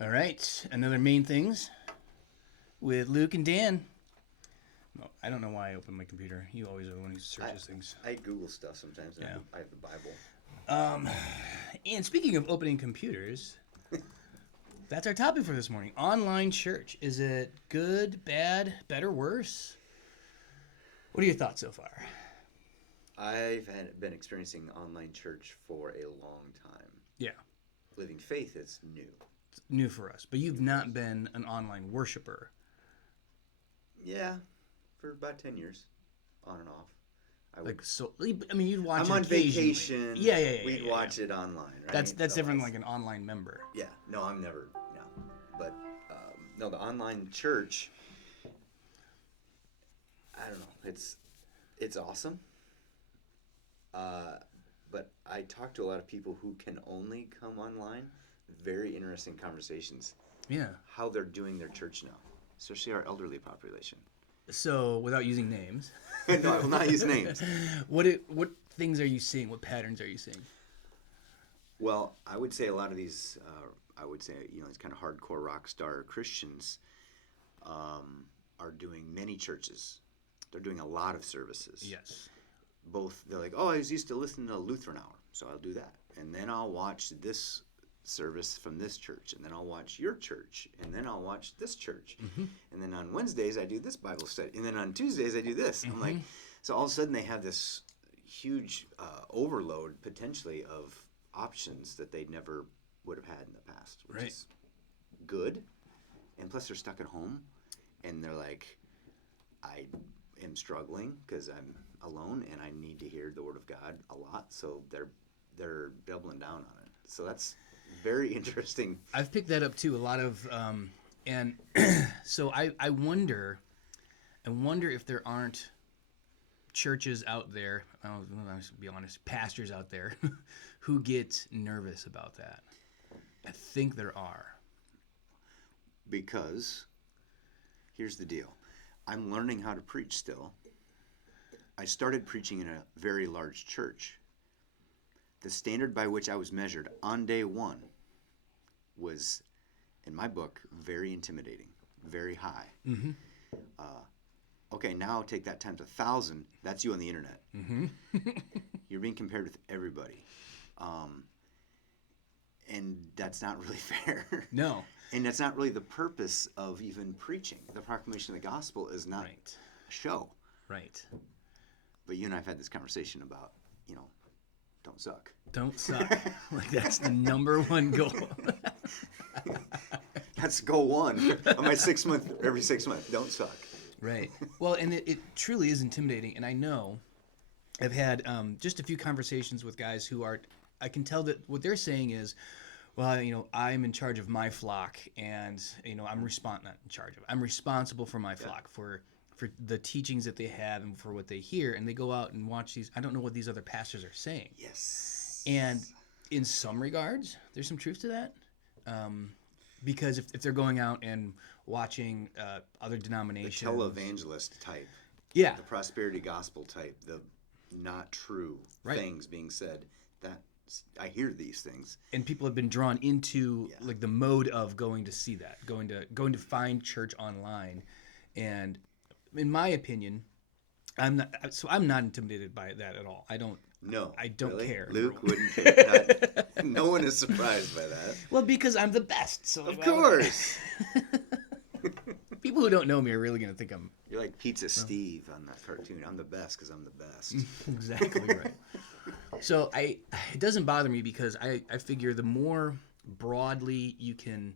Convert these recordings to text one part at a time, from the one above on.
All right, another main things with Luke and Dan. Well, I don't know why I opened my computer. You always are the one who searches things. I Google stuff sometimes. And Yeah. I have the Bible. And speaking of opening computers, that's our topic for this morning. Online church. Is it good, bad, better, worse? What are your thoughts so far? I've been experiencing online church for a long time. Yeah, Living Faith is new. it's new for us. But you've not been an online worshiper. Yeah, for about 10 years, on and off. Like so, I mean, you'd watch I'm it on occasionally. vacation. Yeah. We'd watch it online, right? That's different, Otherwise- like an online member. Yeah, no, I'm never, no. But, no, the online church, I don't know, it's awesome. But I talk to a lot of people who can only come online. Very interesting conversations. Yeah. How they're doing their church now, especially our elderly population. So, without using names, No, I will not use names. what things are you seeing? What patterns are you seeing? Well, I would say a lot of these, these kind of hardcore rock star Christians are doing many churches. They're doing a lot of services. Yes. Both, they're like, oh, I was used to listening to Lutheran Hour, so I'll do that. And then I'll watch this service from this church, and then I'll watch your church, and then I'll watch this church. Mm-hmm. And then on Wednesdays, I do this Bible study. And then on Tuesdays, I do this. I'm like, so all of a sudden they have this huge overload, potentially, of options that they never would have had in the past, which is good. And plus, they're stuck at home, and they're like, I am struggling because I'm alone, and I need to hear the Word of God a lot. So they're doubling down on it. So that's very interesting. I've picked that up too. A lot of, and so I wonder if there aren't churches out there. I'll be honest, pastors out there who get nervous about that. I think there are. Because here's the deal. I'm learning how to preach still. I started preaching in a very large church. The standard by which I was measured on day one was, in my book, very intimidating, very high. Mm-hmm. Okay, now take that times 1,000. That's you on the internet. Mm-hmm. You're being compared with everybody. And that's not really fair. No. And that's not really the purpose of even preaching. The proclamation of the gospel is not Right. a show. Right. But you and I have had this conversation about, don't suck. Don't suck. Like that's the number one goal. That's goal one on my every 6 months. Don't suck. Right. Well, and it truly is intimidating. And I know I've had just a few conversations with guys who are, I can tell that what they're saying is, well, I'm in charge of my flock, and not in charge of. I'm responsible for my flock, for the teachings that they have and for what they hear, and they go out and watch these. I don't know what these other pastors are saying. Yes. And in some regards, there's some truth to that, because if they're going out and watching other denominations, The televangelist type. yeah, The prosperity gospel type. The not true things being said. That I hear these things. and people have been drawn into like the mode of going to see that, going to find church online, and in my opinion, I'm not intimidated by that at all. I don't Really? care. Luke wouldn't care. No one is surprised by that. Well, because I'm the best. So Of course. people who don't know me are really going to think I'm You're like Pizza Steve on that cartoon. I'm the best because I'm the best. exactly right. So it doesn't bother me because I figure the more broadly you can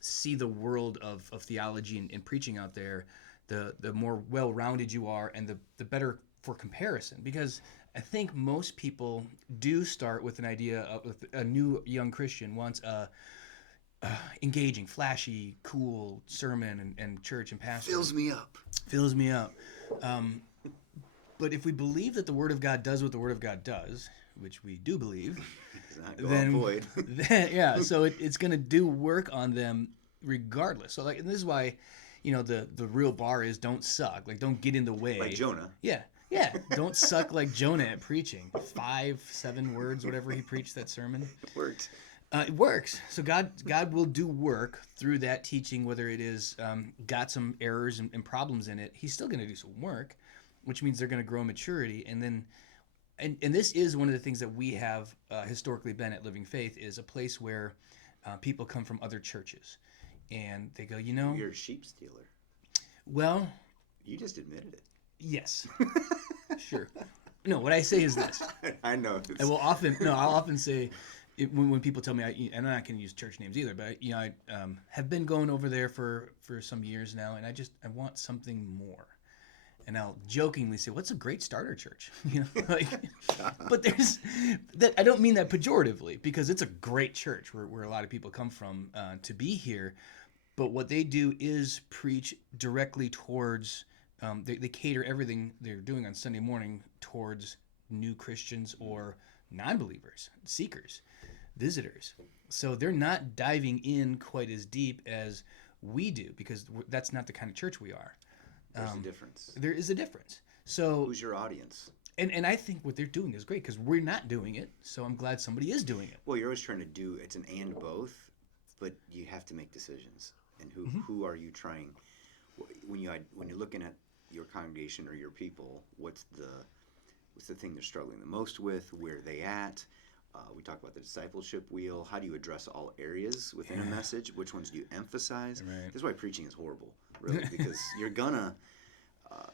see the world of theology and preaching out there, the more well-rounded you are, and the better for comparison. Because I think most people do start with an idea of a new young Christian wants a engaging, flashy, cool sermon and church and pastor. Fills me up. Fills me up. But if we believe that the Word of God does what the Word of God does, which we do believe, Does not go avoid. so it's going to do work on them regardless. So and this is why, the real bar is don't suck. Like, don't get in the way. Like Jonah. Yeah. Don't suck like Jonah at preaching. 5, 7 words, whatever he preached that sermon. It worked. It works. So God will do work through that teaching, whether it is got some errors and problems in it. He's still going to do some work, which means they're going to grow in maturity. And then, and this is one of the things that we have historically been at Living Faith, is a place where people come from other churches, and they go, You're a sheep stealer. well, You just admitted it. yes, sure. No, what I say is this. I know. I'll often say, when people tell me, and I'm not going to use church names either, but I have been going over there for some years now, and I want something more. And I'll jokingly say, "What's a great starter church?" But there's that. I don't mean that pejoratively, because it's a great church where a lot of people come from to be here. But what they do is preach directly towards. They cater everything they're doing on Sunday morning towards new Christians or non-believers, seekers, visitors. So they're not diving in quite as deep as we do, because that's not the kind of church we are. There's a difference. There is a difference. So, Who's your audience? and I think what they're doing is great, because we're not doing it. So I'm glad somebody is doing it. Well, you're always trying to do, it's an and both, but you have to make decisions. And who are you trying, when you're looking at your congregation or your people, what's the thing they're struggling the most with? Where are they at? We talk about the discipleship wheel. How do you address all areas within a message? Which ones do you emphasize? Right. This is why preaching is horrible, really, because you're gonna.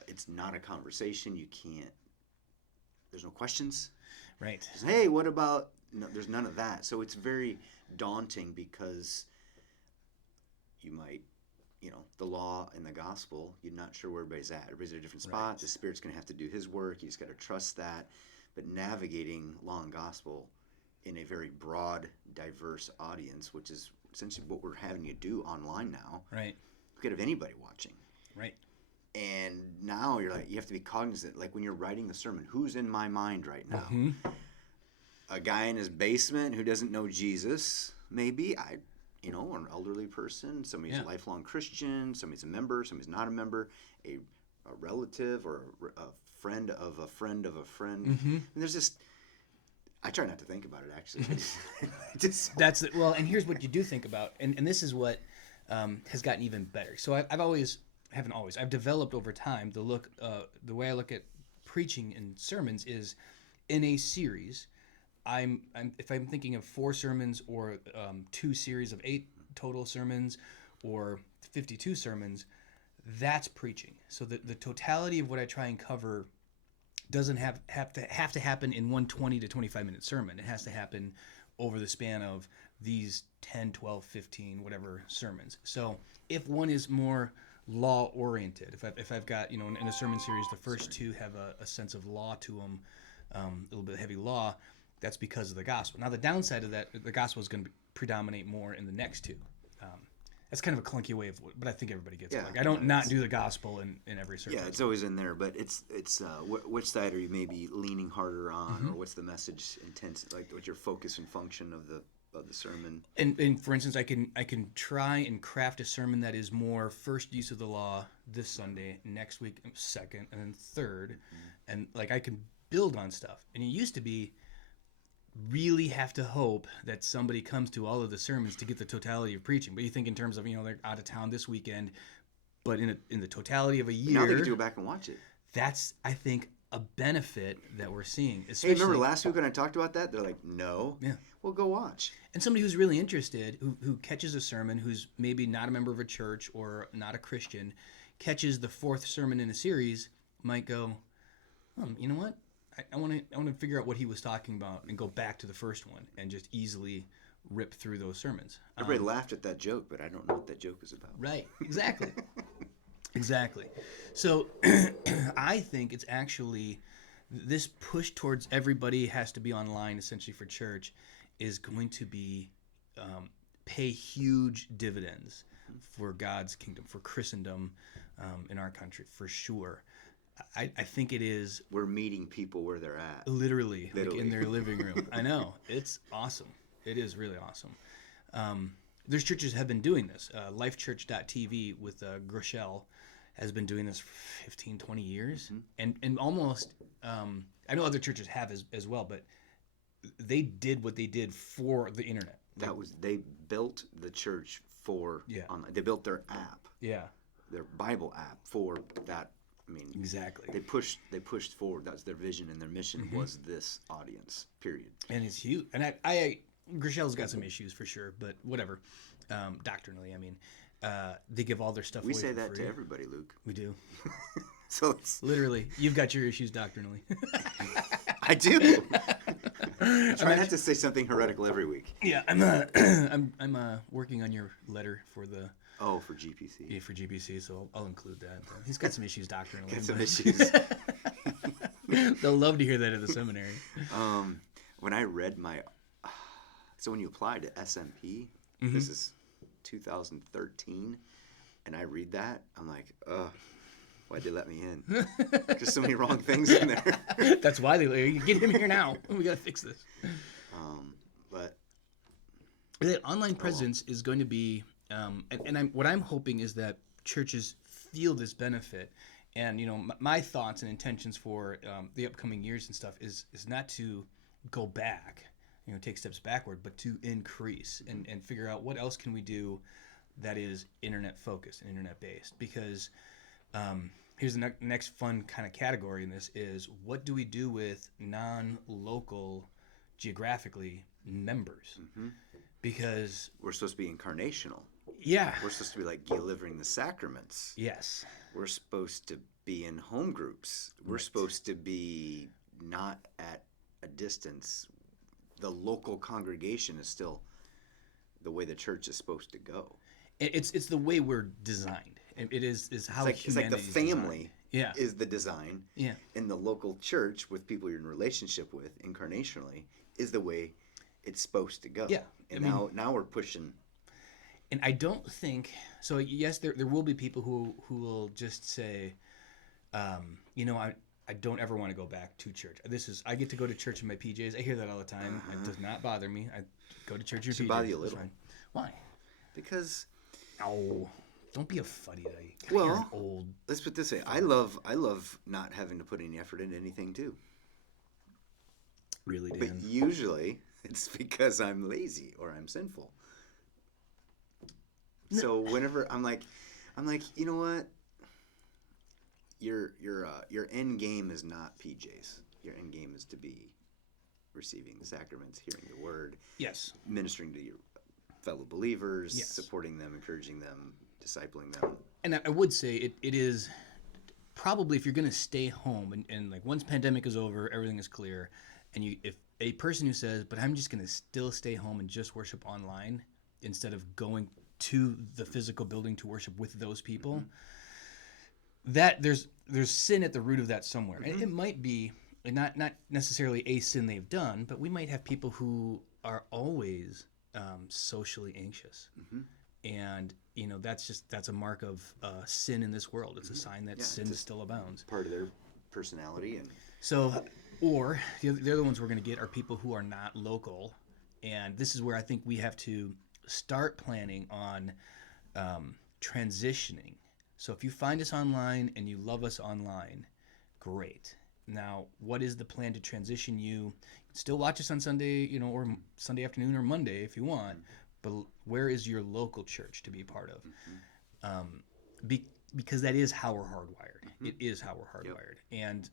It's not a conversation. You can't. There's no questions. Right. Hey, what about? No, there's none of that. So it's very daunting, because you might, the law and the gospel, you're not sure where everybody's at. Everybody's at a different spot. Right. The Spirit's going to have to do His work. You just got to trust that. But navigating law and gospel in a very broad, diverse audience, which is essentially what we're having to do online now. Right. We could have anybody watching. Right. And now you have to be cognizant. Like when you're writing the sermon, who's in my mind right now? Mm-hmm. A guy in his basement who doesn't know Jesus, maybe. Or an elderly person. Somebody's a lifelong Christian. Somebody's a member. Somebody's not a member. A relative or a friend of a friend of a friend. Mm-hmm. And there's just, I try not to think about it, actually. And here's what you do think about, and this is what has gotten even better. So I've developed over time the way I look at preaching and sermons is, in a series, if I'm thinking of 4 sermons or 2 series of 8 total sermons or 52 sermons, that's preaching. So the totality of what I try and cover doesn't have to happen in one 20 to 25 minute sermon. It has to happen over the span of these 10, 12, 15, whatever sermons. So if one is more law oriented, if I've got, in a sermon series, the first 2 have a sense of law to them, a little bit of heavy law, that's because of the gospel. Now the downside of that, the gospel is going to predominate more in the next 2. That's kind of a clunky way of, but I think everybody gets it. Like, I don't not do the gospel in every sermon. Yeah, it's always in there, but it's which side are you maybe leaning harder on, Mm-hmm. or what's the message intense, like what's your focus and function of the sermon? And for instance, I can try and craft a sermon that is more first use of the law this Sunday, next week second, and then third, and like I can build on stuff. And it used to be, really have to hope that somebody comes to all of the sermons to get the totality of preaching. But you think in terms of, they're out of town this weekend, but in the totality of a year, Now they get to go back and watch it. That's, I think, a benefit that we're seeing. Hey, remember last week when I talked about that? They're like, no. Yeah. Well, go watch. And somebody who's really interested, who catches a sermon, who's maybe not a member of a church or not a Christian, catches the 4th sermon in a series, might go, you know what? I want to figure out what he was talking about and go back to the first one and just easily rip through those sermons. Everybody laughed at that joke, but I don't know what that joke is about. Right. Exactly. Exactly. So I think it's actually this push towards everybody has to be online essentially for church is going to be pay huge dividends for God's kingdom, for Christendom in our country, for sure. I think it is. We're meeting people where they're at. Literally. Like in their living room. I know. It's awesome. It is really awesome. There's churches that have been doing this. Lifechurch.tv with Groeschel has been doing this for 15, 20 years. Mm-hmm. And almost, I know other churches have as well, but they did what they did for the internet. they built the church for Yeah. online. They built their app, Yeah. their Bible app for that. I mean, Exactly. they pushed forward. That's their vision, and their mission was this audience. Period. And it's huge. And I Grichelle's got some issues for sure, but whatever. Doctrinally, I mean, they give all their stuff We away say for that free. to everybody, Luke. We do. So it's, Literally, you've got your issues doctrinally. I do. Try not to say something heretical every week. Yeah, I'm working on your letter for the For GPC. yeah, for GBC, so I'll include that. He's got some issues doctrinally. Got some but- issues. They'll love to hear that at the seminary. When I read so when you apply to SMP, Mm-hmm. this is 2013, and I read that, I'm like, ugh, why'd they let me in? There's so many wrong things in there. That's why they get him here now. We got to fix this. But The online presence is going to be, what I'm hoping is that churches feel this benefit, and my thoughts and intentions for the upcoming years and stuff is not to go back, take steps backward, but to increase and figure out what else can we do that is internet focused and internet based. Because here's the next fun kind of category in this is what do we do with non-local geographically members? Because we're supposed to be incarnational. yeah, We're supposed to be like delivering the sacraments. yes, We're supposed to be in home groups. We're supposed to be not at a distance. The local congregation is still the way the church is supposed to go. it's the way we're designed. It is how It's like the humanity is family designed. is the design. Yeah. And the local church with people you're in relationship with incarnationally is the way it's supposed to go. Yeah, And now we're pushing. And I don't think so. Yes, there will be people who will just say, I don't ever want to go back to church. I get to go to church in my PJs. I hear that all the time. It does not bother me. I go to church in Should PJs. bother you a It's little. fine. Why? Because Oh, don't be a fuddy-duddy. Well, You're an old. let's put it this way. I love not having to put any effort into anything too. Really, But Dan. usually it's because I'm lazy or I'm sinful. So whenever I'm like, you know what? Your end game is not PJs. Your end game is to be receiving the sacraments, hearing the word, Yes. ministering to your fellow believers, Yes. supporting them, encouraging them, discipling them. And I would say it is probably, if you're going to stay home and like once pandemic is over, everything is clear, and if a person who says, but I'm just going to still stay home and just worship online instead of going to the physical building to worship with those people, that there's sin at the root of that somewhere. And it might be not necessarily a sin they've done, but we might have people who are always socially anxious. And that's a mark of sin in this world. It's a sign that sin still abounds. Part of their personality and So, or the other ones we're going to get are people who are not local, and this is where I think we have to start planning on transitioning. So if you find us online and you love us online, great. Now, what is the plan to transition you? Still watch us on Sunday, or Sunday afternoon or Monday if you want, but where is your local church to be part of? Because that is how we're hardwired. It is how we're hardwired. And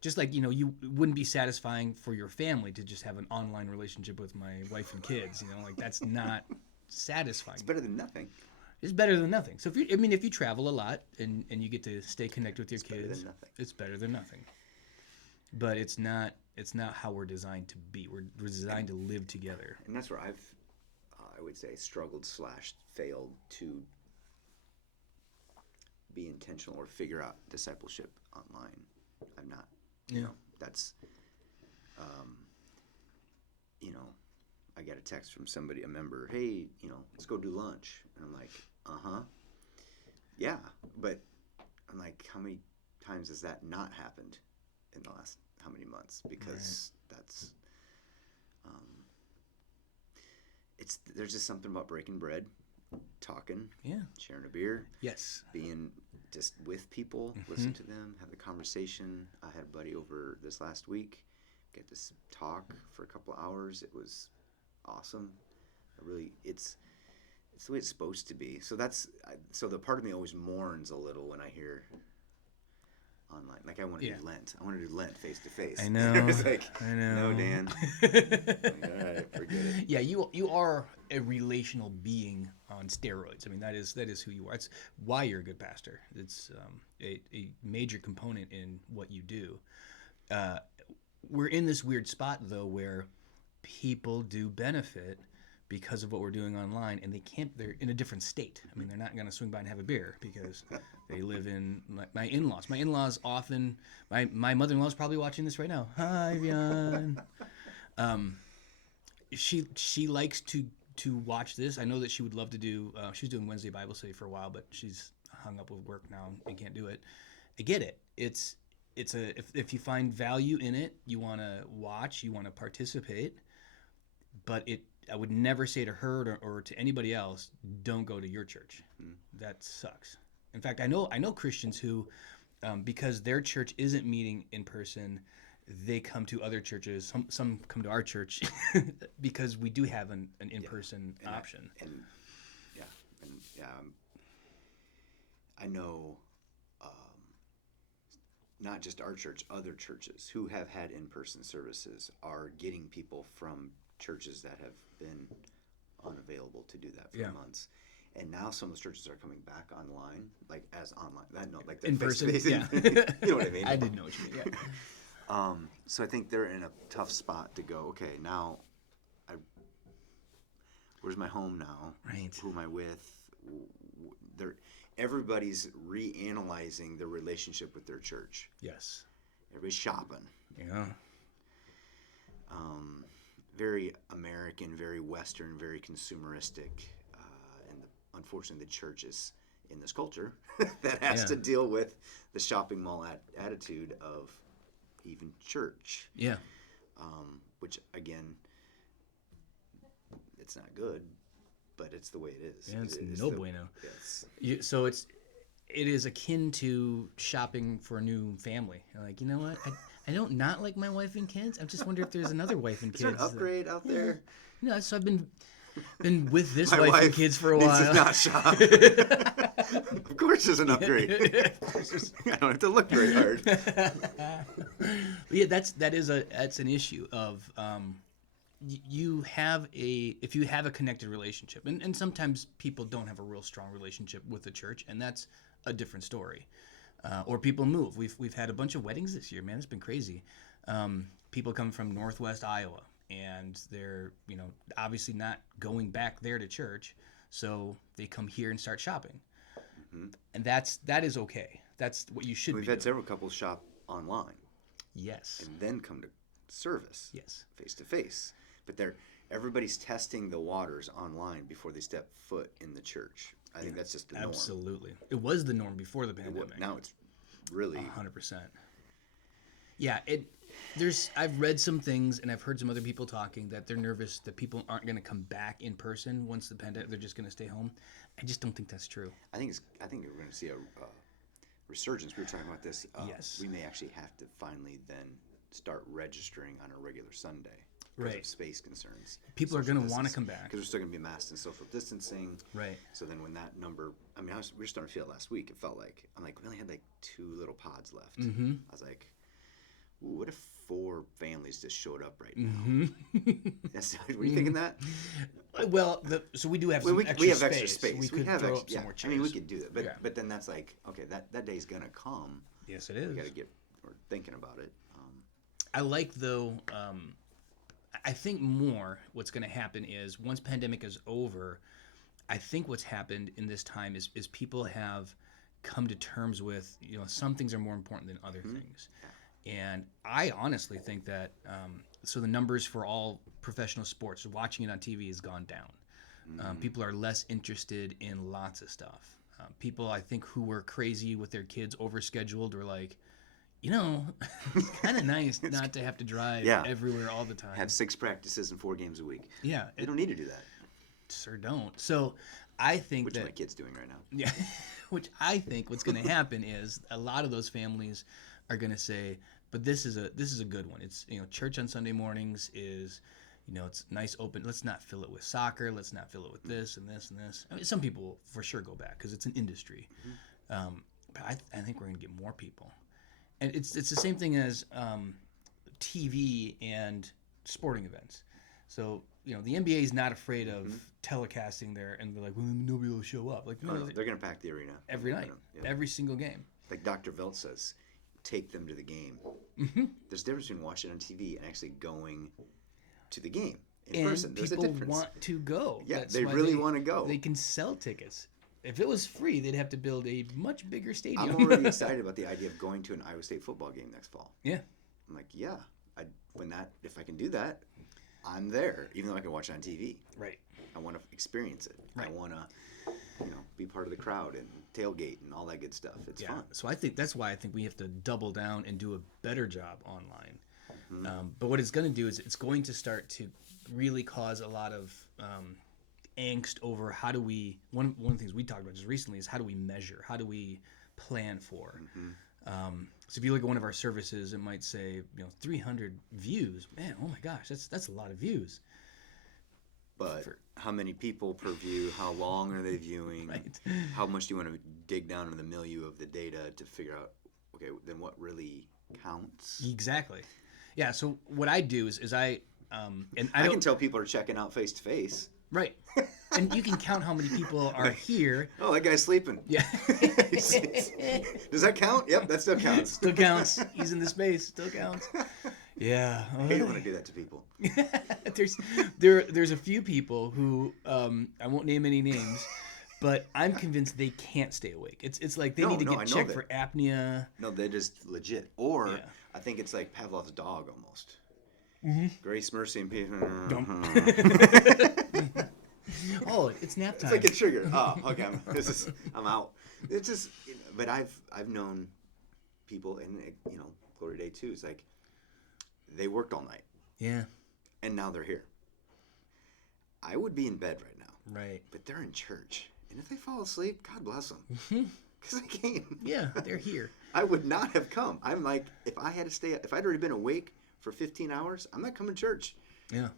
just like, you wouldn't be satisfying for your family to just have an online relationship with my wife and kids, like that's not satisfying. it's better than nothing. It's better than nothing. So if you travel a lot and you get to stay connected with your better kids, than nothing. it's better than nothing. But it's not how we're designed to be. We're designed to live together. And that's where I would say, struggled / failed to be intentional or figure out discipleship online. I'm not. Yeah. That's, I got a text from somebody, a member, hey, let's go do lunch. And I'm like, yeah. But I'm like, how many times has that not happened in the last how many months? Because that's, there's just something about breaking bread, talking, sharing a beer, Yes. being just with people, listen to them, have the conversation. I had a buddy over this last week, get to talk for a couple of hours. It was awesome. It's the way it's supposed to be. So so the part of me always mourns a little when I hear online. Like I want to do Lent. I want to do Lent face to face. I know. It's like, I know. no, Dan. Like, all right, forget it. Yeah, you are a relational being on steroids. I mean, that is who you are. It's why you're a good pastor. It's a major component in what you do. We're in this weird spot though, where people do benefit because of what we're doing online, and they're in a different state. I mean, they're not going to swing by and have a beer because they live in my in-laws. My in-laws often, my mother-in-law is probably watching this right now. Hi, Vian. She likes to watch this. I know that she would love to do, she was doing Wednesday Bible study for a while, but she's hung up with work now and can't do it. I get it. If you find value in it, you want to watch, you want to participate, but I would never say to her or to anybody else, don't go to your church. That sucks. In fact, I know Christians who, because their church isn't meeting in person, they come to other churches. Some come to our church because we do have an in-person option. I know not just our church, other churches who have had in-person services are getting people from churches that have been unavailable to do that for months. And now some of those churches are coming back online, like as online. Like in person, yeah. You know what I mean? I didn't know what you mean, yeah. So I think they're in a tough spot to go, okay, now, where's my home now? Right. Who am I with? Everybody's reanalyzing their relationship with their church. Yes. Everybody's shopping. Yeah. Very American, very Western, very consumeristic, and unfortunately, the church is in this culture that has to deal with the shopping mall attitude of even church. Yeah. Which again, it's not good, but it's the way it is. Yeah, it's no bueno. Yes. So it is akin to shopping for a new family. You're like, you know what? I don't not like my wife and kids. I just wonder if there's another wife and kids. Is there an upgrade out there? No, so I've been with this My wife and kids for a needs while. to not shop. Of course there's an upgrade. I don't have to look very hard. Yeah, that's an issue of if you have a connected relationship, and sometimes people don't have a real strong relationship with the church, and that's a different story. Or people move. We've had a bunch of weddings this year, man. It's been crazy. People come from Northwest Iowa, and they're obviously not going back there to church, so they come here and start shopping, and that is okay. That's what you should. We've had several couples shop online. Yes. And then come to service. Yes. Face to face, but everybody's testing the waters online before they step foot in the church. I think that's just the norm. Absolutely. It was the norm before the pandemic. Now it's really 100%. Yeah, I've read some things and I've heard some other people talking that they're nervous that people aren't going to come back in person once the pandemic. They're just going to stay home. I just don't think that's true. I think we're going to see a resurgence. We were talking about this. Yes. We may actually have to finally then start registering on a regular Sunday. Right. Of space concerns. People are going to want to come back. Because we're still going to be masked and social distancing. Right. So then when that number, we were starting to feel it last week. It felt like, we only had like 2 little pods left. Mm-hmm. I was like, ooh, what if 4 families just showed up right now? Mm-hmm. Were you thinking that? Well, so we do have some extra space. We have extra space. We could throw up some more chairs. we could do that. But then that's like, okay, that day's going to come. Yes, it is. We got to we're thinking about it. I like, though, I think more what's going to happen is once pandemic is over, I think what's happened in this time is people have come to terms with, some things are more important than other things. And I honestly think that, so the numbers for all professional sports, watching it on TV has gone down. People are less interested in lots of stuff. People, I think, who were crazy with their kids overscheduled were like, it's kind of nice not to have to drive everywhere all the time. Have 6 practices and 4 games a week. Yeah. They don't need to do that. Sure don't. So I think Which my kid's doing right now. Yeah. Which I think what's going to happen is a lot of those families are going to say, but this is a good one. It's, church on Sunday mornings is, It's nice open. Let's not fill it with soccer. Let's not fill it with this and this and this. I mean, some people will for sure go back because it's an industry. But I think we're going to get more people. And it's the same thing as TV and sporting events. So, the NBA is not afraid of telecasting there, and they're like, well, nobody will show up. Like, no, they're going to pack the arena. Every night. Every single game. Like Dr. Velt says, take them to the game. There's a difference between watching it on TV and actually going to the game in person. There's a difference. People want to go. Yeah, That's they why really want to go. They can sell tickets. If it was free, they'd have to build a much bigger stadium. I'm already excited about the idea of going to an Iowa State football game next fall. Yeah. I'm like, yeah, if I can do that, I'm there, even though I can watch it on TV. Right. I want to experience it. Right. I want to, be part of the crowd and tailgate and all that good stuff. It's fun. So I think that's why I think we have to double down and do a better job online. But what it's going to do is it's going to start to really cause a lot of angst over how do we. One of the things we talked about just recently is how do we measure? How do we plan for? So if you look at one of our services, it might say 300 views. Man, oh my gosh, that's a lot of views. But how many people per view? How long are they viewing? Right. How much do you want to dig down into the milieu of the data to figure out, okay, then what really counts? Exactly. Yeah, so what I do is I can tell people are checking out face to face. Right. And you can count how many people are here. Oh, that guy's sleeping. Yeah. Does that count? Yep, that still counts. Still counts. He's in the space. Still counts. Yeah. I hate when I do that to people. There's a few people who I won't name any names, but I'm convinced they can't stay awake. It's like they need to get checked for apnea. No, they're just legit. Or I think it's like Pavlov's dog almost. Grace, mercy, and peace. Oh, it's nap time. It's like a trigger. Oh, okay. I'm out. It's just, but I've known people, and Glory Day too. It's like they worked all night. Yeah. And now they're here. I would be in bed right now. Right. But they're in church, and if they fall asleep, God bless them. Because I came. Yeah, they're here. I would not have come. I'm like, if I'd already been awake for 15 hours, I'm not coming to church. Yeah.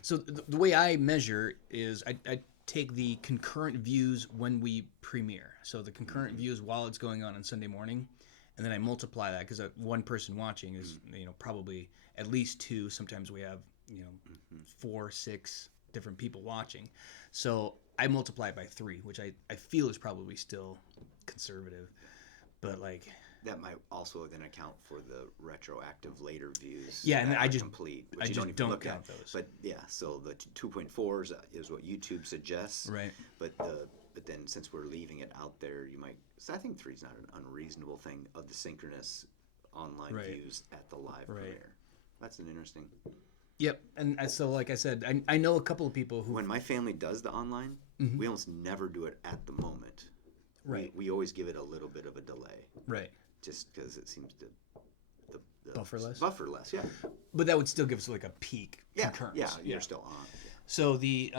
So the way I measure is I take the concurrent views when we premiere. So the concurrent views while it's going on Sunday morning, and then I multiply that because one person watching is probably at least two. Sometimes we have 4, 6 different people watching. So I multiply it by 3, which I feel is probably still conservative, but like. That might also then account for the retroactive later views. Yeah, and I just complete. I just don't count those. But yeah, so the 2.4 is what YouTube suggests. Right. But then since we're leaving it out there, you might. So I think 3 is not an unreasonable thing of the synchronous online views at the live premiere. That's an interesting. Yep, and so like I said, I know a couple of people who. When my family does the online, we almost never do it at the moment. Right. We always give it a little bit of a delay. Right. Just because it seems to the buffer less. Buffer less, yeah. But that would still give us like a peak concurrence. Yeah, you're still on. Yeah. So the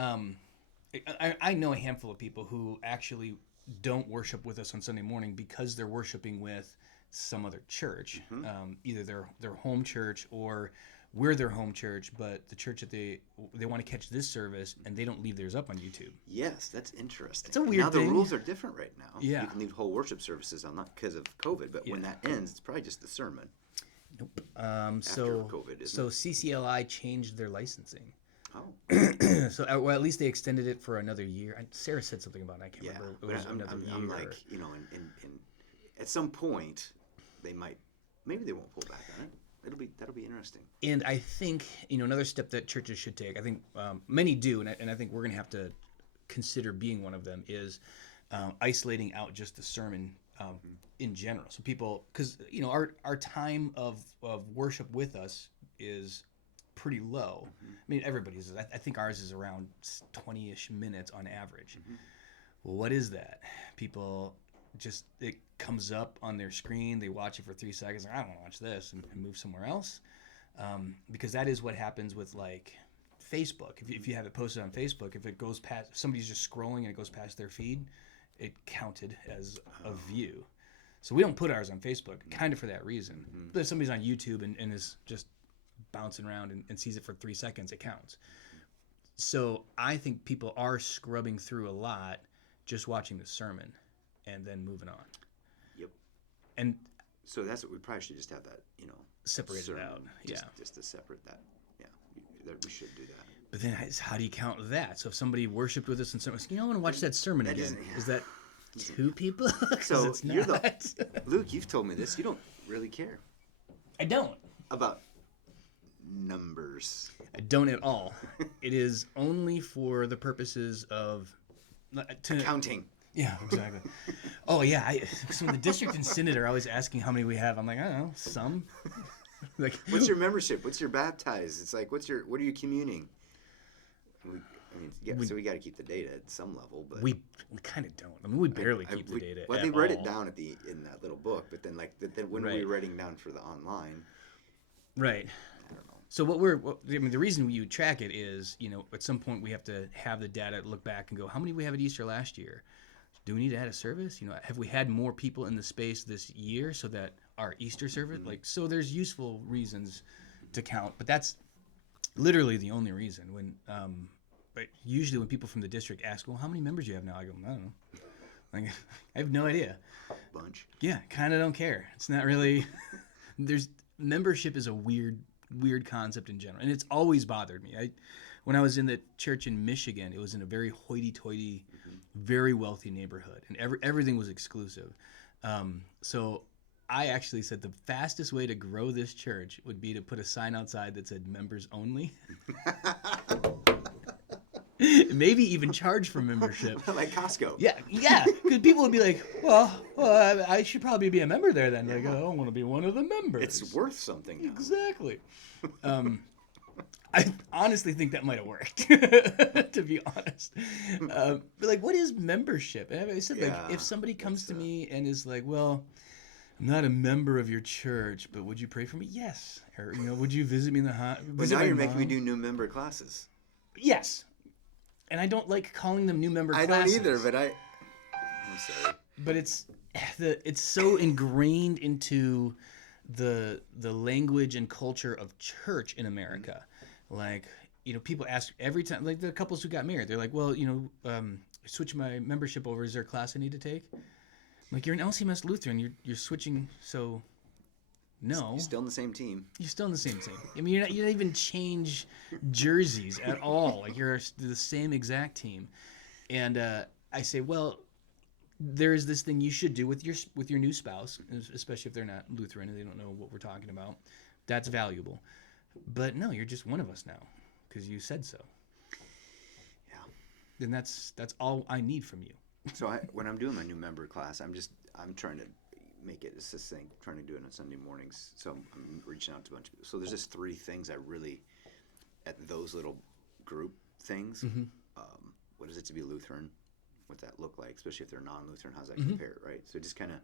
I know a handful of people who actually don't worship with us on Sunday morning because they're worshiping with some other church, either their home church or we're their home church, but the church that they want to catch this service and they don't leave theirs up on YouTube. Yes, that's interesting. It's a weird thing. Now the rules are different right now. Yeah. You can leave whole worship services on that because of COVID, but when that ends, it's probably just the sermon. Nope. After COVID, isn't it? CCLI changed their licensing. Oh. So, well, at least they extended it for another year. Sarah said something about it. I can't remember. It was I'm like, at some point, maybe they won't pull back on it. That'll be interesting. And I think another step that churches should take. I think many do, and I think we're going to have to consider being one of them. Is isolating out just the sermon in general. So people, because our time of worship with us is pretty low. I mean, everybody's. I think ours is around 20-ish minutes on average. Well, what is that? People just it comes up on their screen. They watch it for 3 seconds. Like, I don't want to watch this, and move somewhere else. Because that is what happens with like Facebook. If you have it posted on Facebook, if it goes past, if somebody's just scrolling and it goes past their feed, it counted as a view. So we don't put ours on Facebook, kind of for that reason. But if somebody's on YouTube and is just bouncing around and sees it for 3 seconds, it counts. So I think people are scrubbing through a lot just watching the sermon and then moving on. Yep. And So that's what we probably should just have that, separate it sermon, out. Just to separate that. Yeah. We should do that. But then how do you count that? So if somebody worshipped with us and someone said, I want to watch that sermon That again. isn't- Is that 2 people? 'Cause So it's you're not. Luke, you've told me this. You don't really care I don't. about numbers. I don't at all. It is only for the purposes of Counting. Yeah, exactly. Oh yeah, so the district and synod are always asking how many we have. I'm like, I don't know, some. Like, What's your membership? What's your baptized? It's like, what are you communing? So we got to keep the data at some level, but we kind of don't. I mean, we barely keep the data. Well, at they write all. it down in that little book, but then when are we writing down for the online? Right. I don't know. So the reason you track it is, at some point we have to have the data, look back and go, how many did we have at Easter last year? Do we need to add a service? Have we had more people in the space this year so that our Easter service, so there's useful reasons to count, but that's literally the only reason. But usually when people from the district ask, well, how many members do you have now? I go, I don't know. Like, I have no idea. Bunch. Yeah, kind of don't care. It's not really. Membership is a weird concept in general, and it's always bothered me. When I was in the church in Michigan, it was in a very hoity-toity, very wealthy neighborhood, and everything was exclusive. So I actually said the fastest way to grow this church would be to put a sign outside that said "members only." Maybe even charge for membership. Like Costco. Yeah, because people would be like, well, I should probably be a member there then. Like, I don't want to be one of the members. It's worth something now. Exactly. I honestly think that might have worked, to be honest. But like, what is membership? And I said, if somebody comes to me and is like, well, I'm not a member of your church, but would you pray for me? Yes. Or, would you visit me in the hospital? But now you're making me do new member classes. Yes. And I don't like calling them new member classes. I don't either, but I'm sorry. But it's so ingrained into the language and culture of church in America. Like, people ask every time, like the couples who got married, they're like, well, switch my membership over. Is there a class I need to take? I'm like, you're an LCMS Lutheran. You're switching, so no. You're still in the same team. You're still in the same team. I mean, you don't even change jerseys at all. Like, you're the same exact team. And I say, well, there's this thing you should do with your new spouse, especially if they're not Lutheran and they don't know what we're talking about. That's valuable. But no, you're just one of us now because you said so. Yeah. Then that's all I need from you. So when I'm doing my new member class, I'm trying to make it as this thing, trying to do it on Sunday mornings. So I'm reaching out to a bunch of people. So there's just 3 things I really, at those little group things, what is it to be Lutheran? What's that look like? Especially if they're non-Lutheran, how's that compare, right? So just kind of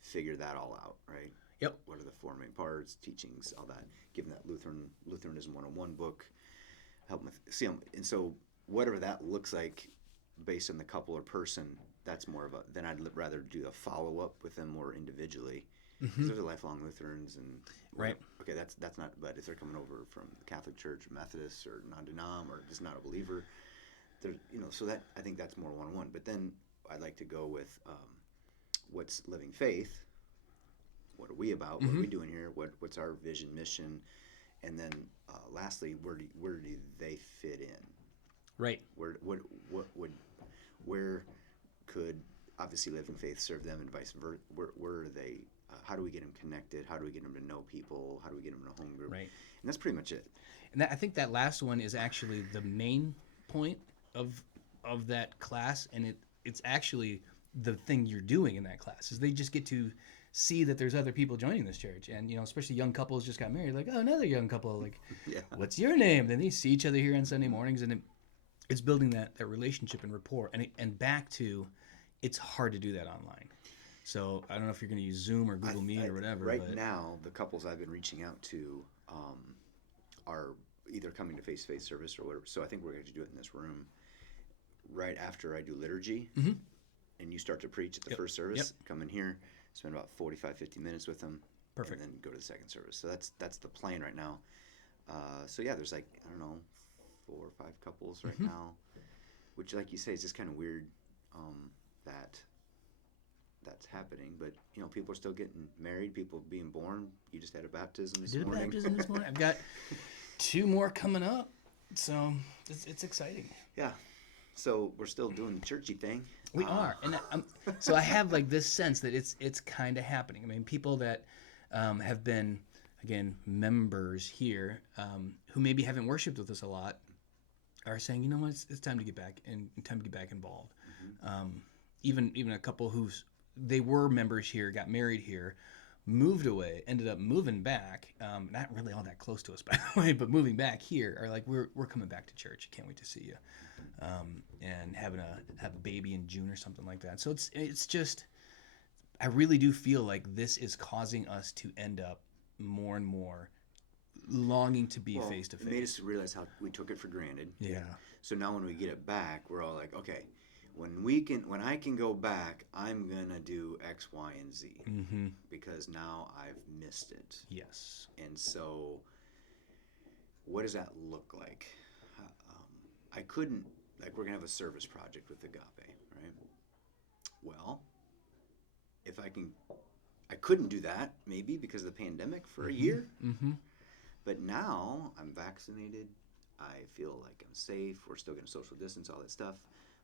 figure that all out, right? Yep. What are the 4 main parts, teachings, all that. Give them that Lutheranism 101 book. Help them see them. And so whatever that looks like based on the couple or person, that's more of then I'd rather do a follow-up with them more individually. Because those are lifelong Lutherans and right. Okay, that's not. But if they're coming over from the Catholic Church, Methodist, or non-denom, or just not a believer, they're So that I think that's more 101. But then I'd like to go with what's living faith. What are we about? What are we doing here? What's our vision, mission? And then lastly, where do they fit in? Right. Where could obviously living faith serve them, and vice versa? Where are they? How do we get them connected? How do we get them to know people? How do we get them in a home group? Right. And that's pretty much it. And I think that last one is actually the main point of that class, and it's actually the thing you're doing in that class is they just get to see that there's other people joining this church, and especially young couples just got married, like, oh, another young couple, like, what's your name? Then they see each other here on Sunday mornings, and it's building that relationship and rapport, and back to, it's hard to do that online. So I don't know if you're going to use Zoom or Google Meet or whatever. Right now, the couples I've been reaching out to are either coming to face-to-face service or whatever. So I think we're going to do it in this room right after I do liturgy, and you start to preach at the first service. Come in here, spend about 45, 50 minutes with them. Perfect. And then go to the second service. So that's the plan right now. So yeah, there's like, I don't know, 4 or 5 couples right now, which, like you say, is just kind of weird that that's happening. But people are still getting married, people being born. You just had a baptism I this did a morning. baptism this morning. I've got 2 more coming up, so it's exciting. Yeah. So we're still doing the churchy thing. We are, and so I have like this sense that it's kind of happening. I mean, people that have been, again, members here, who maybe haven't worshipped with us a lot, are saying, you know what, it's time to get back and time to get back involved. Even a couple they were members here, got married here, moved away, ended up moving back. Not really all that close to us, by the way, but moving back here are like, we're coming back to church. Can't wait to see you. And have a baby in June or something like that. So it's just, I really do feel like this is causing us to end up more and more longing to be face to It made us face. realize how we took it for granted. Yeah. So now when we get it back, we're all like, okay, when I can go back, I'm gonna do X, Y, and Z Mm-hmm. because now I've missed it. Yes. And so, what does that look like? I couldn't, like, we're gonna have a service project with Agape, right? Well, if I couldn't do that maybe because of the pandemic for a year. Mm-hmm. But now I'm vaccinated. I feel like I'm safe. We're still going to social distance, all that stuff.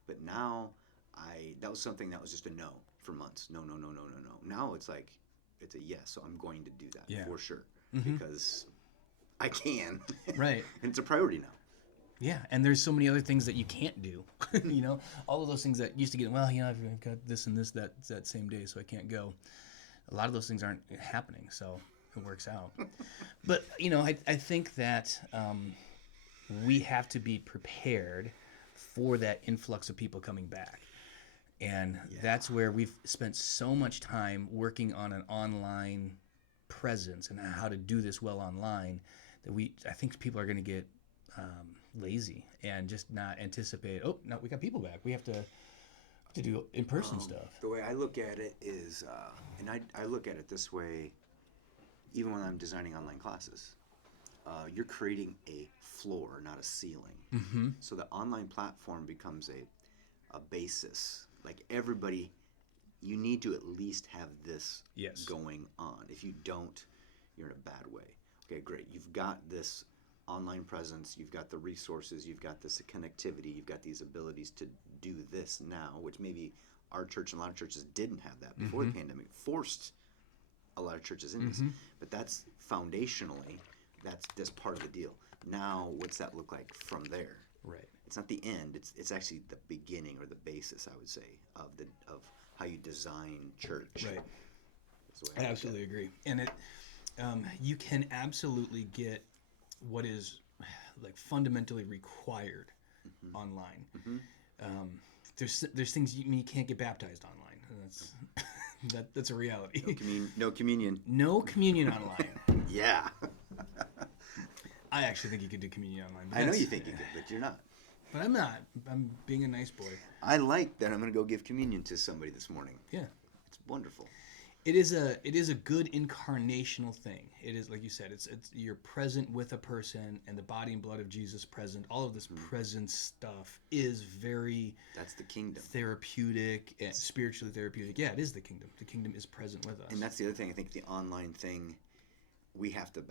But now that was something that was just a no for months. No, no, no, no, no, no. Now it's like, it's a yes. So I'm going to do that for sure because I can. Right. And it's a priority now. Yeah, and there's so many other things that you can't do. All of those things that used to get, well, I've got this and this that same day, so I can't go. A lot of those things aren't happening, so it works out. But I think that we have to be prepared for that influx of people coming back, and that's where we've spent so much time working on an online presence and how to do this well online that I think people are going to get lazy and just not anticipate. Oh, no, we got people back. We have to do in-person stuff. The way I look at it is, and I look at it this way, even when I'm designing online classes, you're creating a floor, not a ceiling. Mm-hmm. So the online platform becomes a basis. Like everybody, you need to at least have this going on. If you don't, you're in a bad way. Okay, great. You've got this online presence, you've got the resources, you've got this connectivity, you've got these abilities to do this now, which maybe our church and a lot of churches didn't have that before the pandemic, forced a lot of churches in this. But that's foundationally, that's part of the deal. Now, what's that look like from there? Right. It's not the end. It's actually the beginning or the basis, I would say, of how you design church. Right. That's the way I absolutely agree. And you can absolutely get what is like fundamentally required online. There's things you can't get baptized online. And that's a reality. No communion. No communion online. Yeah. I actually think you could do communion online. I know you think you could, but you're not. But I'm not. I'm being a nice boy. I like that I'm going to go give communion to somebody this morning. Yeah. It's wonderful. It is a good incarnational thing. It is, like you said, it's you're present with a person and the body and blood of Jesus present. All of this present stuff is very that's the kingdom. Therapeutic and spiritually therapeutic. Yeah, it is the kingdom. The kingdom is present with us. And that's the other thing. I think the online thing we have to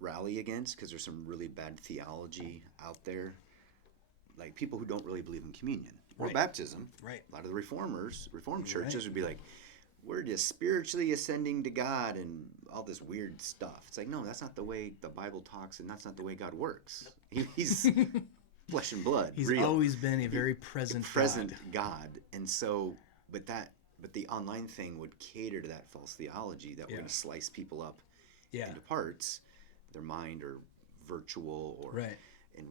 rally against because there's some really bad theology out there. Like people who don't really believe in communion or baptism. Right. A lot of the Reformed churches would be like, we're just spiritually ascending to God and all this weird stuff. It's like, no, that's not the way the Bible talks, and that's not the way God works. He's flesh and blood. He's real. Always been a very present God. And so, but the online thing would cater to that false theology that we're going to slice people up into parts, their mind or virtual or and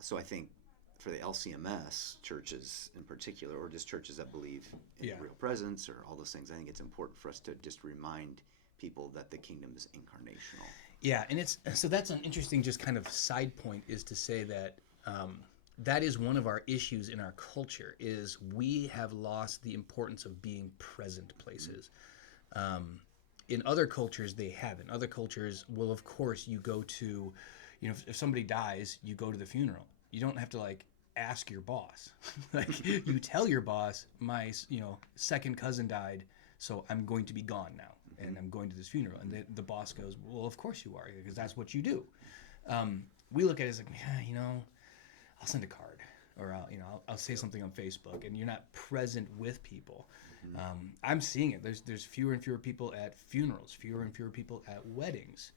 so I think for the LCMS churches in particular, or just churches that believe in real presence or all those things, I think it's important for us to just remind people that the kingdom is incarnational. Yeah, and that's an interesting just kind of side point is to say that that is one of our issues in our culture is we have lost the importance of being present places. In other cultures, they haven't. Other cultures will, of course, you go to if somebody dies, you go to the funeral. You don't have to like ask your boss. Like you tell your boss, my second cousin died, so I'm going to be gone now, and I'm going to this funeral. And the boss goes, well, of course you are, because that's what you do. We look at it as like, I'll send a card, or I'll say something on Facebook, and you're not present with people. I'm seeing it. There's fewer and fewer people at funerals, fewer and fewer people at weddings.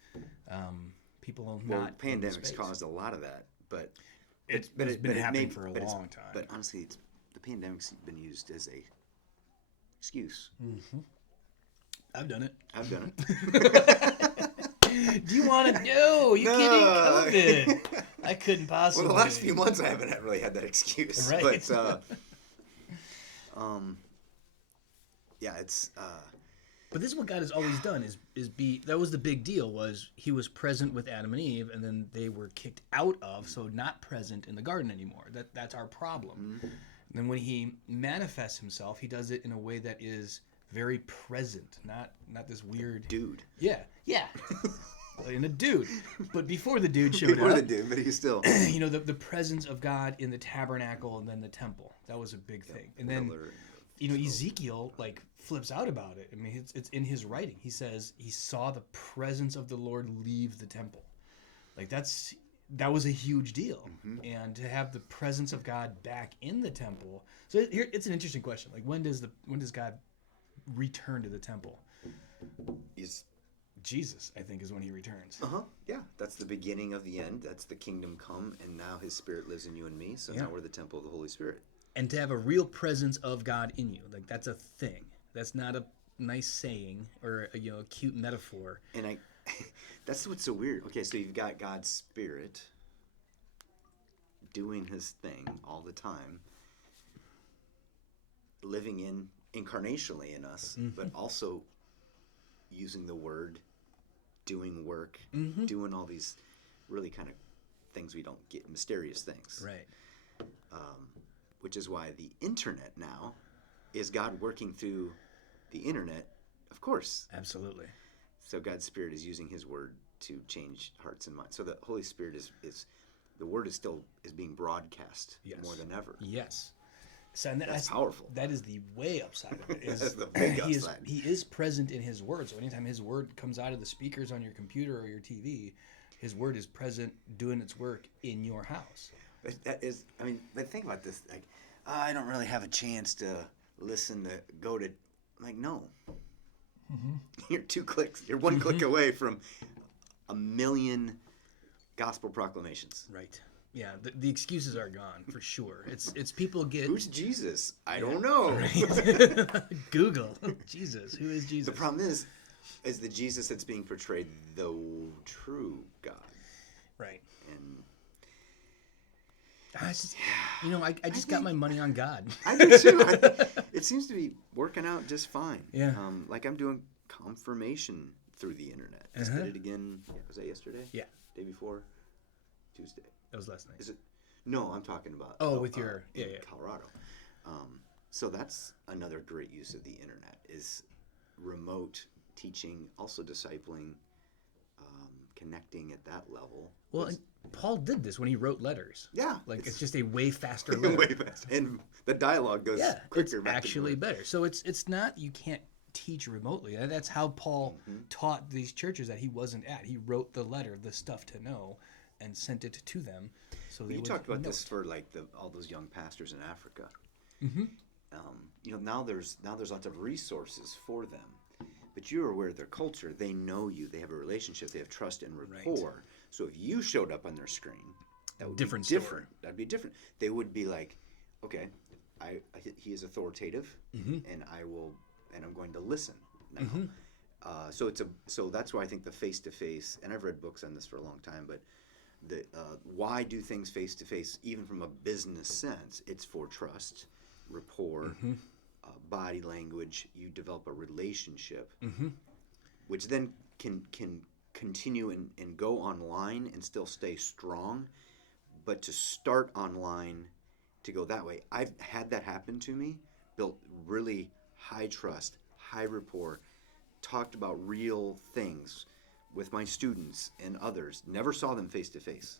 People not in pandemics space. caused a lot of that, but It's been happening for a long time. But honestly, the pandemic's been used as a excuse. I've done it. I've done it. Do you want to? No, you kidding? COVID. I couldn't possibly. Well, the last few months I haven't really had that excuse. Right. But yeah, it's. But this is what God has always done: is be. That was the big deal. Was He was present with Adam and Eve, and then they were kicked out of, so not present in the garden anymore. That's our problem. And then when He manifests Himself, He does it in a way that is very present, not this weird Dude. Yeah. In a dude. But before the dude showed Before up, the dude, but he's still. the presence of God in the tabernacle and then the temple. That was a big thing. And then, Ezekiel like flips out about it. I mean, it's in his writing. He says he saw the presence of the Lord leave the temple. Like that was a huge deal. And to have the presence of God back in the temple. So here it's an interesting question. Like when does God return to the temple? Jesus, I think, is when He returns. Yeah, that's the beginning of the end. That's the kingdom come, and now His Spirit lives in you and me. So now we're the temple of the Holy Spirit. And to have a real presence of God in you, like that's a thing. That's not a nice saying or a cute metaphor. And that's what's so weird. Okay, so you've got God's Spirit doing His thing all the time, living incarnationally in us, but also using the Word, doing work, doing all these really kind of things we don't get, mysterious things. Right. Which is why the internet now is God working through the internet, of course. Absolutely. So God's Spirit is using His Word to change hearts and minds. So the Holy Spirit is the Word is being broadcast more than ever. Yes. So that's powerful. That is the way upside of it. That's the big upside. He is present in His Word. So anytime His Word comes out of the speakers on your computer or your TV, His Word is present doing its work in your house. That is, but think about this. Like, I don't really have a chance to go to. Like, no. You're 2 clicks. You're 1 click away from 1 million gospel proclamations. Right. Yeah. The excuses are gone for sure. It's people get. Who's Jesus? I don't know. Right. Google Jesus. Who is Jesus? The problem is the Jesus that's being portrayed the true God. Right. And I just got my money on God. I do too. It seems to be working out just fine. Yeah. Like I'm doing confirmation through the internet. Just did it again. Was that yesterday? Yeah. Day before? Tuesday. That was last night. Is it? No, I'm talking about. With your Colorado. So that's another great use of the internet is remote teaching, also discipling, connecting at that level. Well, and Paul did this when he wrote letters. Yeah. Like it's just a way faster letter. Way faster. And the dialogue goes quicker. It's actually better. So it's not, you can't teach remotely. That's how Paul taught these churches that he wasn't at. He wrote the letter, the stuff to know, and sent it to them. So they you would talked about know this it. for like all those young pastors in Africa. Now there's lots of resources for them, but you're aware of their culture. They know you. They have a relationship. They have trust and rapport. Right. So if you showed up on their screen, that would be different. That'd be different. They would be like, okay, he is authoritative, and I'm going to listen now. So that's why I think the face-to-face, and I've read books on this for a long time, but why do things face-to-face, even from a business sense? It's for trust, rapport, body language. You develop a relationship, which then can continue and go online and still stay strong. But to start online, to go that way, I've had that happen to me, built really high trust, high rapport, talked about real things, with my students and others, never saw them face to face.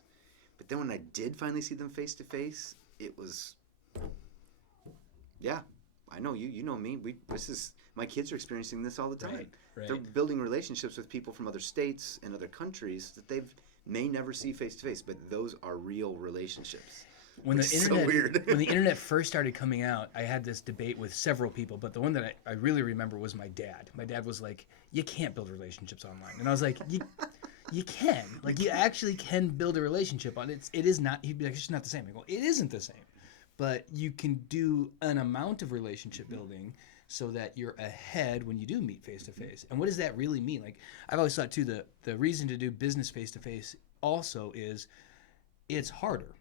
But then when I did finally see them face to face, it was, yeah, I know you know me. My kids are experiencing this all the time. Right. They're building relationships with people from other states and other countries that they may never see face to face, but those are real relationships. When the Which is internet so weird. when the internet first started coming out, I had this debate with several people, but the one that I really remember was my dad. My dad was like, "You can't build relationships online," and I was like, "You can. Like, you actually can build a relationship on it. It is not." He'd be like, "It's just not the same." I go, "It isn't the same, but you can do an amount of relationship building so that you're ahead when you do meet face to face." And what does that really mean? Like, I've always thought too, the reason to do business face to face also is it's harder.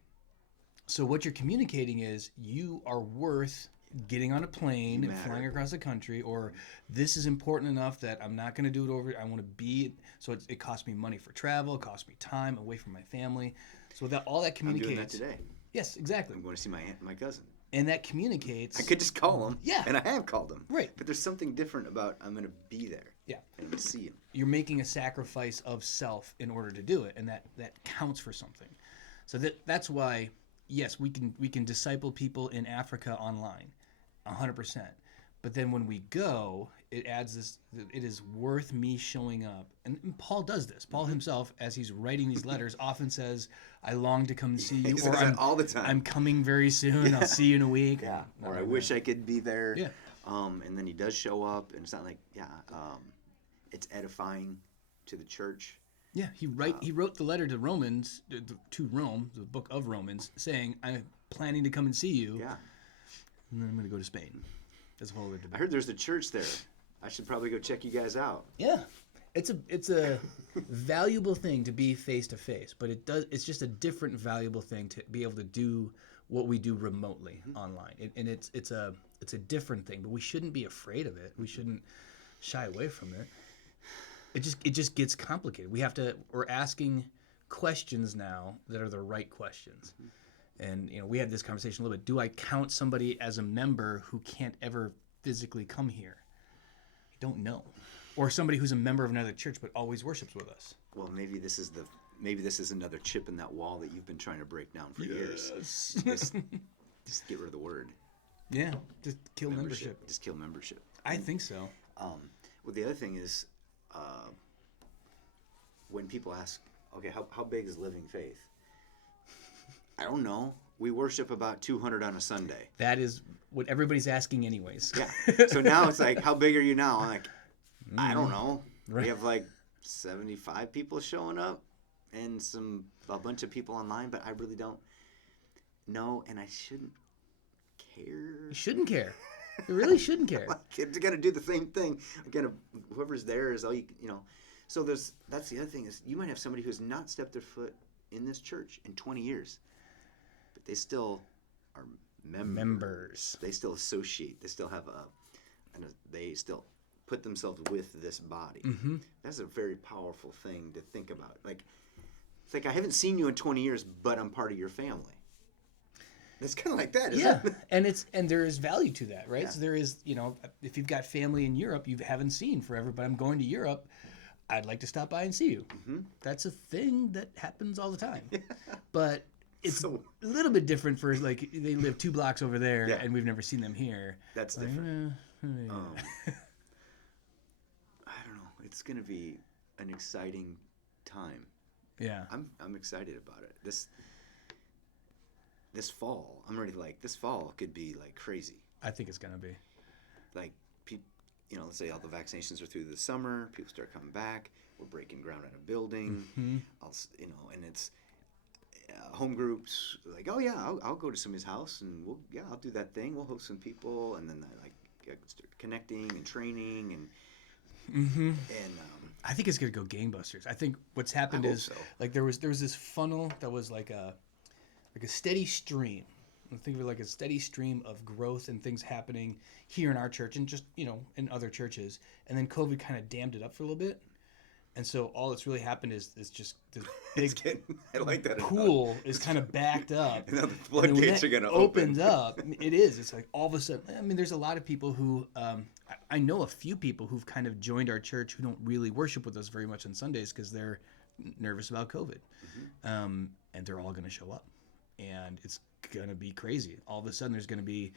So what you're communicating is you are worth getting on a plane and flying across the country, or this is important enough that I'm not going to do it over. I want to be. So it costs me money for travel. It costs me time away from my family. So without all that I'm communicates. doing that today. Yes, exactly. I'm going to see my cousin. And that communicates. I could just call him. Yeah. And I have called him. Right. But there's something different about I'm going to be there. Yeah. And I'm going to see him. You're making a sacrifice of self in order to do it, and that counts for something. So that's why, yes, we can disciple people in Africa online, 100%. But then when we go, it adds this. It is worth me showing up, and Paul does this. Paul himself, as he's writing these letters, often says, "I long to come see you," He or says that all the time. "I'm coming very soon. I'll see you in a week." Yeah. Or I wish I could be there. Yeah. And then he does show up, and it's not like, it's edifying to the church. Yeah, he wrote the letter to Romans, to Rome, the book of Romans, saying, "I'm planning to come and see you, Yeah. and then I'm going to go to Spain." That's a whole other debate. I heard there's a church there. I should probably go check you guys out. Yeah, it's a valuable thing to be face to face, but it's just a different valuable thing to be able to do what we do remotely online, and it's a different thing. But we shouldn't be afraid of it. We shouldn't shy away from it. It just gets complicated. We're asking questions now that are the right questions. And we had this conversation a little bit. Do I count somebody as a member who can't ever physically come here? I don't know. Or somebody who's a member of another church but always worships with us. Well, maybe this is another chip in that wall that you've been trying to break down for years. Just get rid of the word. Yeah, just kill membership. Just kill membership. I think so. Well, the other thing is, when people ask, okay, how big is Living Faith? I don't know. We worship about 200 on a Sunday. That is what everybody's asking anyways. Yeah. So now it's like, how big are you now? I'm like, I don't know. Right. We have like 75 people showing up and a bunch of people online, but I really don't know, and I shouldn't care. You shouldn't care. You really shouldn't care. You got to do the same thing. Again, whoever's there is all you know. So that's the other thing is you might have somebody who's not stepped their foot in this church in 20 years, but they still are members. They still associate. They still have they still put themselves with this body. Mm-hmm. That's a very powerful thing to think about. Like, it's like I haven't seen you in 20 years, but I'm part of your family. It's kind of like that, isn't it? and there is value to that, right? Yeah. So there is, if you've got family in Europe you haven't seen forever, but I'm going to Europe, I'd like to stop by and see you. Mm-hmm. That's a thing that happens all the time. But it's So- a little bit different for, like, they live 2 blocks over there Yeah. and we've never seen them here. That's Like, different. yeah. I don't know. It's going to be an exciting time. Yeah. I'm excited about it. This fall, I'm already like, this fall could be like crazy. I think it's going to be. Like, let's say all the vaccinations are through the summer, people start coming back, we're breaking ground on a building, Mm-hmm. and it's home groups, like, oh yeah, I'll go to somebody's house and I'll do that thing, we'll host some people, and then I start connecting and training and I think it's going to go gangbusters. I think what's happened I hope is so. like there was this funnel that was like a steady stream. I think of it like a steady stream of growth and things happening here in our church and just, in other churches. And then COVID kind of dammed it up for a little bit. And so all that's really happened is just this It's big getting, I like that. pool is kind of backed up. And now the And then when floodgates that are going to opens open. up, it is. It's like all of a sudden. I mean, there's a lot of people who I know a few people who've kind of joined our church who don't really worship with us very much on Sundays because they're nervous about COVID, and they're all going to show up, and it's going to be crazy. All of a sudden, there's going to be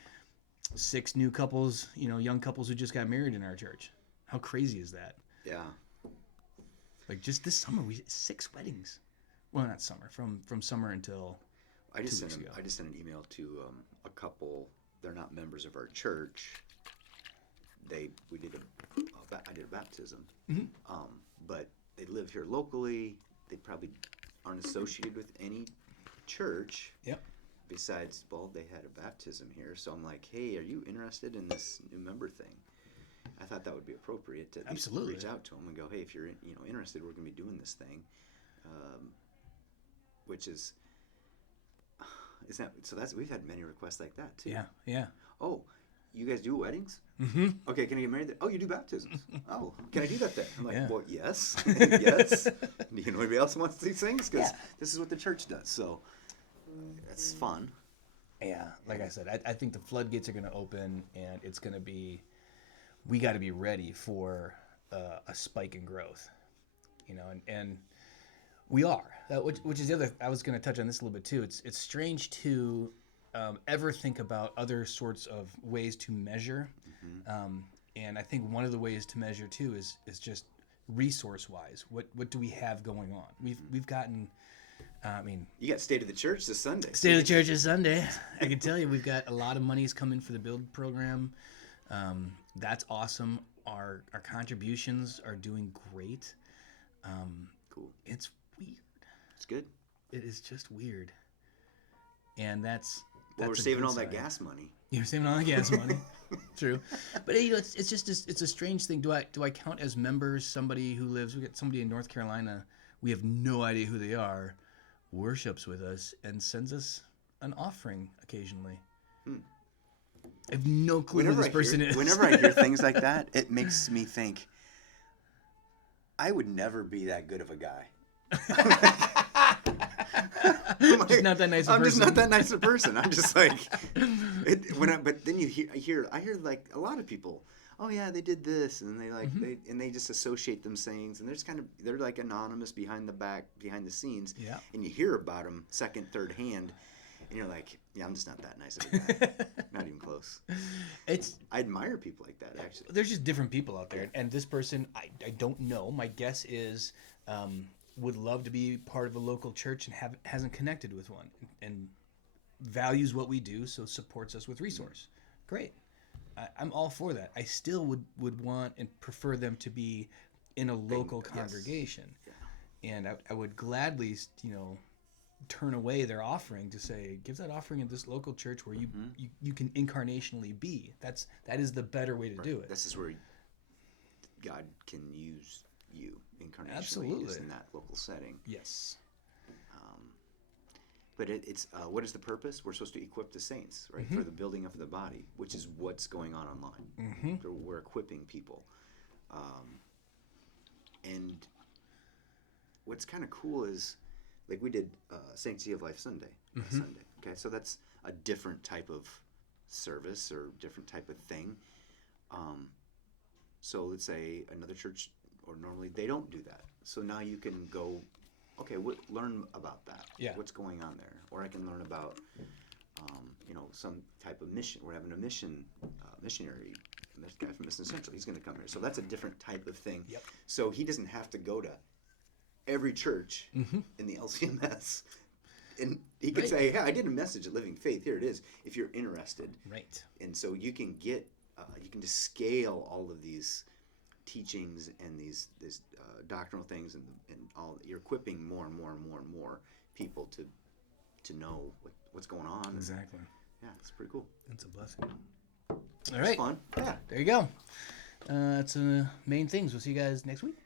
6 new couples, young couples who just got married in our church. How crazy is that? Yeah. Like just this summer, we 6 weddings. Well, not summer, from summer until I just 2 sent weeks ago. I just sent an email to a couple. They're not members of our church. I did a baptism, but they live here locally. They probably aren't associated with any church. Yep. Besides, well, they had a baptism here, so I'm like, hey, are you interested in this new member thing? I thought that would be appropriate to at least Absolutely. reach out to them and go, hey, if you're interested, we're going to be doing this thing, which is that so? That's we've had many requests like that too. Yeah, yeah. Oh, you guys do weddings? Mm-hmm. Okay, can I get married there? Oh, you do baptisms. Oh, can I do that there? I'm like, Yeah. well, yes, yes. Do you know anybody else who wants these things? Because Yeah. this is what the church does. So that's fun. Yeah, like I said, I think the floodgates are going to open, and it's going to be. We got to be ready for a spike in growth, and we are. Which is the other. I was going to touch on this a little bit too. It's strange to ever think about other sorts of ways to measure, and I think one of the ways to measure too is just resource wise. What do we have going on? We've gotten. You got State of the Church this Sunday. State of the Church is Sunday. I can tell you we've got a lot of monies coming for the Build program. That's awesome. Our contributions are doing great. Cool. It's weird. It's good. It is just weird. And that's Well, we're a saving good all that sign. gas money. You're saving all the gas money. True. But it's just it's a strange thing. Do I count as members somebody who lives? We got somebody in North Carolina. We have no idea who they are. Worships with us and sends us an offering occasionally. I have no clue who this person is. Whenever I hear things like that, it makes me think, I would never be that good of a guy. Just not that nice a I'm person. just not that nice a person. I'm just like, but then I hear like a lot of people. Oh yeah, they did this, and they like they just associate them sayings, and they're like anonymous behind the scenes. Yeah. And you hear about them second, third hand, and you're like, yeah, I'm just not that nice of a guy. Not even close. I admire people like that, actually. There's just different people out there, and this person I don't know. My guess is would love to be part of a local church and hasn't connected with one, and values what we do, so supports us with resource. Great. I'm all for that. I still would want and prefer them to be in a local congregation. Yeah. And I would gladly, turn away their offering to say, give that offering in this local church where you can incarnationally be. That is the better way to do it. This is where God can use you incarnationally, Absolutely. just in that local setting. Yes. But it's what is the purpose? We're supposed to equip the saints, right, for the building of the body, which is what's going on online. So we're equipping people, and what's kind of cool is, like, we did Sanctity of Life Sunday. Sunday, okay, so that's a different type of service or different type of thing. So let's say another church, or normally they don't do that. So now you can go, okay, learn about that. Yeah. What's going on there? Or I can learn about, some type of mission. We're having a missionary. And this guy from Mission Central, he's going to come here. So that's a different type of thing. Yep. So he doesn't have to go to every church in the LCMS. And he could say, hey, I did a message at Living Faith. Here it is, if you're interested. Right. And so you can get, you can just scale all of these teachings and these doctrinal things and all. You're equipping more and more and more and more people to know what's going on. Exactly. Yeah, it's pretty cool. That's a blessing. All It's right. fun. Yeah. There you go. That's main things. We'll see you guys next week.